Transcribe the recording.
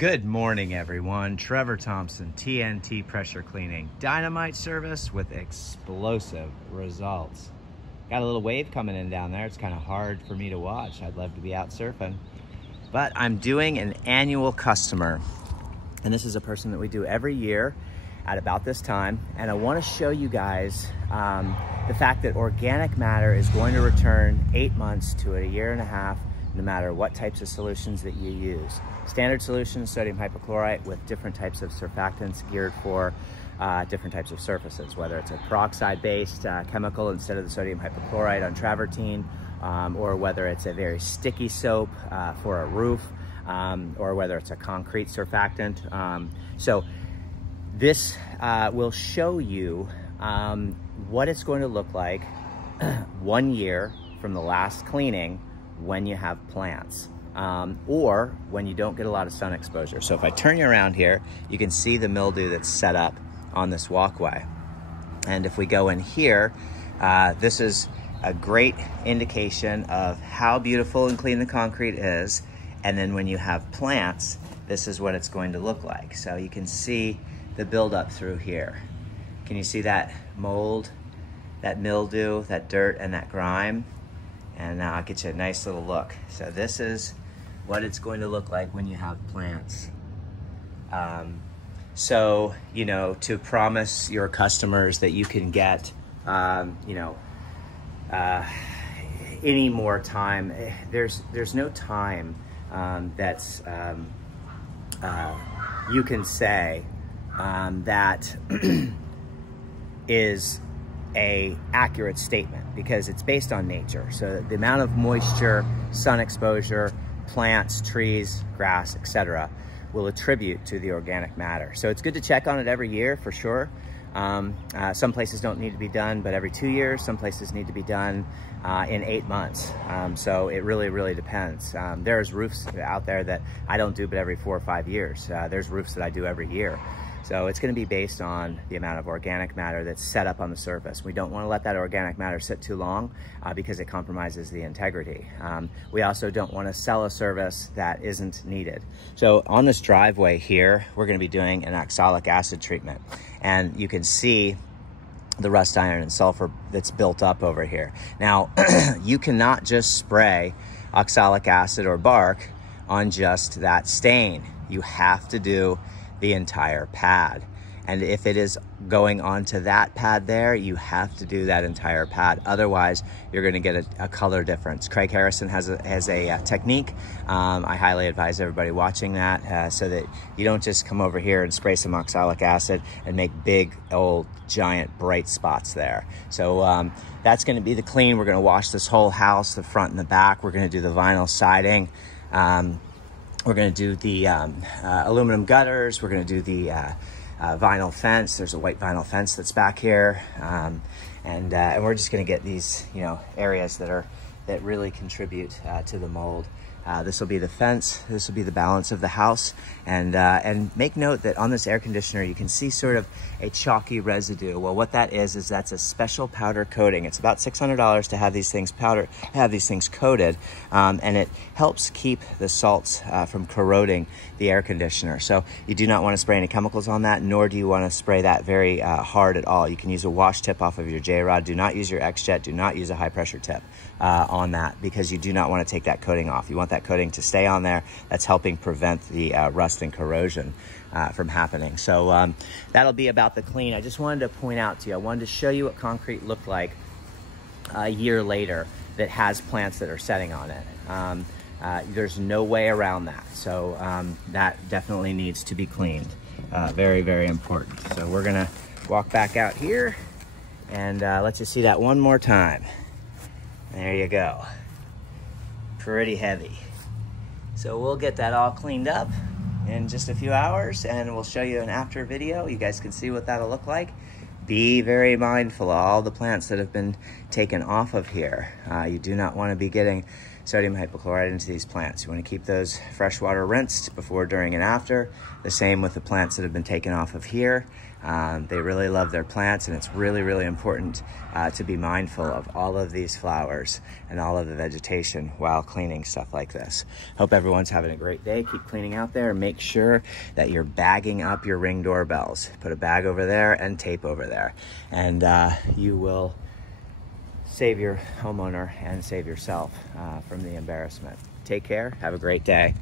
Good morning, everyone. Trevor Thompson, TNT Pressure Cleaning. Dynamite service with explosive results. Got a little wave coming in down there. It's kind of hard for me to watch. I'd love to be out surfing. But I'm doing an annual customer. And this is a person that we do every year at about this time. And I want to show you guys the fact that organic matter is going to return 8 months to a year and a half, no matter what types of solutions that you use. Standard solutions, sodium hypochlorite with different types of surfactants geared for different types of surfaces, whether it's a peroxide-based chemical instead of the sodium hypochlorite on travertine, or whether it's a very sticky soap for a roof, or whether it's a concrete surfactant. So this will show you what it's going to look like 1 year from the last cleaning when you have plants, or when you don't get a lot of sun exposure. So if I turn you around here, you can see the mildew that's set up on this walkway. And if we go in here, this is a great indication of how beautiful and clean the concrete is. And then when you have plants, this is what it's going to look like. So you can see the buildup through here. Can you see that mold, that mildew, that dirt, and that grime? And now I'll get you a nice little look. So this is what it's going to look like when you have plants. So, you know, to promise your customers that you can get, any more time, there's no time that's you can say that is a accurate statement, because it's based on nature. So the amount of moisture, sun exposure, plants, trees, grass, etc., will attribute to the organic matter. So it's good to check on it every year for sure. Some places don't need to be done, but every 2 years. Some places need to be done in 8 months. So it really depends. There's roofs out there that I don't do but every 4 or 5 years. There's roofs that I do every year. So it's going to be based on the amount of organic matter that's set up on the surface. We don't want to let that organic matter sit too long because it compromises the integrity. We also don't want to sell a service that isn't needed. So on this driveway here, we're going to be doing an oxalic acid treatment. And you can see the rust iron and sulfur that's built up over here. Now, you cannot just spray oxalic acid or bark on just that stain. You have to do the entire pad. And if it is going onto that pad there, you have to do that entire pad. Otherwise, you're going to get a color difference. Craig Harrison has a technique. I highly advise everybody watching that so that you don't just come over here and spray some oxalic acid and make big, old, giant, bright spots there. So that's going to be the clean. We're going to wash this whole house, the front and the back. We're going to do the vinyl siding. We're going to do the aluminum gutters. We're going to do the vinyl fence. There's a white vinyl fence that's back here, and we're just going to get these, areas that really contribute to the mold. This will be the fence. This will be the balance of the house, and make note that on this air conditioner you can see sort of a chalky residue. Well, what that is that's a special powder coating. It's about $600 to have these things coated, and it helps keep the salts from corroding the air conditioner. So you do not want to spray any chemicals on that, nor do you want to spray that very hard at all. You can use a wash tip off of your J-rod. Do not use your X-Jet. Do not use a high pressure tip on that, because you do not want to take that coating off. You want that coating to stay on there. That's helping prevent the rust and corrosion from happening. So that'll be about the clean. I just wanted to point out to you, I wanted to show you what concrete looked like a year later that has plants that are setting on it. There's no way around that. So that definitely needs to be cleaned. Very important. So we're gonna walk back out here and let you see that one more time. There you go. Pretty heavy. So we'll get that all cleaned up in just a few hours, and we'll show you an after video. You guys can see what that'll look like. Be very mindful of all the plants that have been taken off of here. You do not want to be getting sodium hypochlorite into these plants. You want to keep those freshwater rinsed before, during, and after. The same with the plants that have been taken off of here. They really love their plants, and it's really, really important to be mindful of all of these flowers and all of the vegetation while cleaning stuff like this. Hope everyone's having a great day. Keep cleaning out there. Make sure that you're bagging up your Ring doorbells. Put a bag over there and tape over there, and you will save your homeowner and save yourself from the embarrassment. Take care. Have a great day.